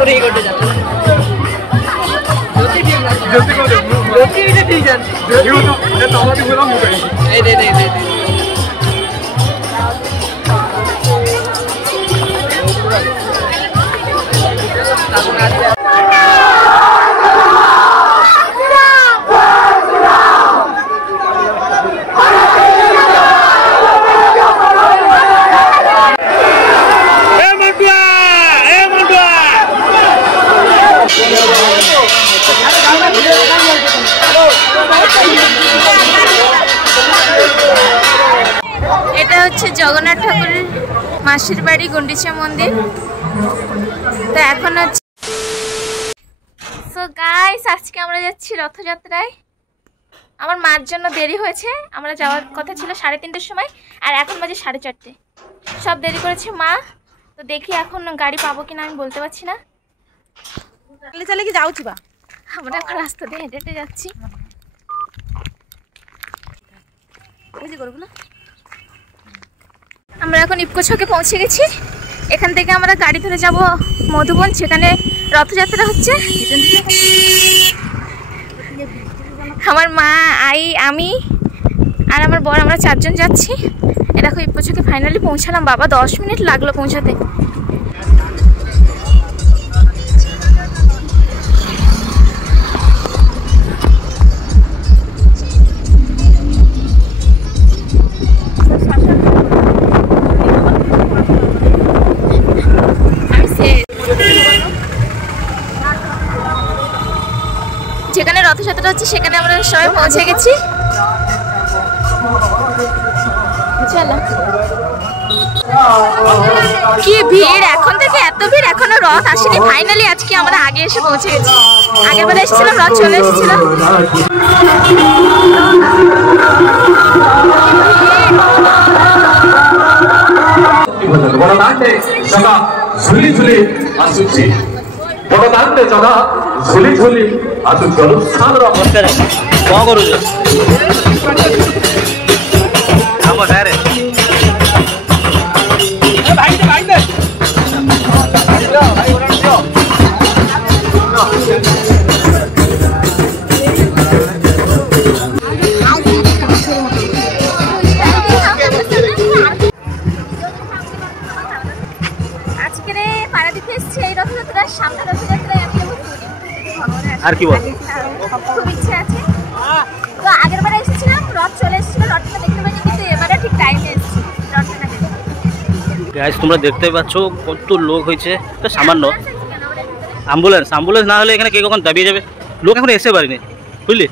করেই করতে যাচ্ছে জ্যোতি করে জ্যোতি এটা ঠিক জানছি ইউটিউব এটা আমাদের বলা মুখে এই দে এটা হচ্ছে জগন্নাথ ঠাকুরের মাসির বাড়ি গুন্ডিচা মন্দির। তো এখন হচ্ছে সো গাইস আজকে আমরা যাচ্ছি রথযাত্রায়। আমার মার জন্য দেরি হয়েছে, আমরা যাওয়ার কথা ছিল 3:30টার সময় আর এখন বাজে 4:30। সব দেরি করেছে মা। তো দেখি এখন গাড়ি পাবো কিনা আমি বলতে পারছি না। চলে কি যাচ্ছি বা আমরা এখন রাস্তা দিয়ে হেঁটে হেঁটে যাচ্ছি। আমরা এখন ইফকো ছকে পৌঁছে গেছি। এখান থেকে আমরা গাড়ি ধরে যাব মধুবন, সেখানে রথযাত্রা হচ্ছে। আমার মা, আই, আমি আর আমার বর, আমরা 4 জন যাচ্ছি। এরকম ইফকো ছকে ফাইনালি পৌঁছালাম। বাবা 10 মিনিট লাগলো পৌঁছাতে। যেখানে রথযাত্রা হচ্ছে সেখানে আমরা সবাই পৌঁছে গেছি। চলো, কি ভিড়! এখন থেকে এত ভিড়, এখনো রথ আসেনি। ফাইনালি আজকে আমরা আগে এসে পৌঁছে গেছি। আগের বার এসেছিলাম, রথ চলে এসেছিল। ঝুলি ঝুলি আসুছি বড় দান্তে জগা ঝুলি ঝুলি আসুছি অনুষ্ঠানର କଣ କରୁଛ? ଆମ ସାରେ সামনে রথযাত্রায় আমি আর কি বল, খুব ইচ্ছে আছে। তো আগের বারে এসেছিলাম, রথ চলে এসেছিল, রথটা দেখতে পাইনি, কিন্তু এবারে ঠিক টাইমে এসেছি রথটা না দেখতে। গাইস তোমরা দেখতে পাচ্ছ কত লোক হয়েছে। তো সামান্য অ্যাম্বুলেন্স না হলে এখানে কে কখন দাবিয়ে যাবে। লোক এখন এসে পারিনি, বুঝলি।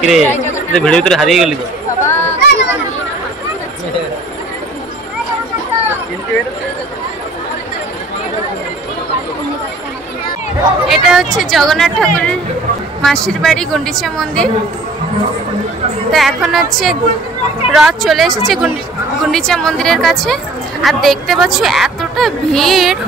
কিরে ভিডিও ভিতরে হারিয়ে গেলি তো। এটা হচ্ছে জগন্নাথ ঠাকুরের মাসির বাড়ি গুন্ডিচা মন্দির। তো এখন হচ্ছে রথ চলে এসেছে গুন্ডিচা মন্দিরের কাছে, আর দেখতে পাচ্ছ এতটা ভিড়।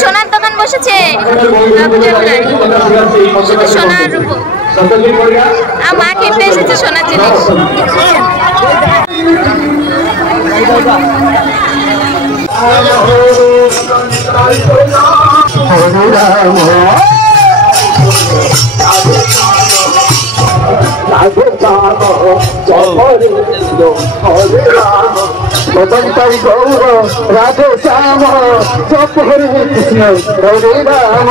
সোনার দোকান বসেছে সোনার রূপো, আর মা কিনতে এসেছে সোনার জিনিস। রাধে শ্যাম জপ হরে কৃষ্ণ হরে রাম।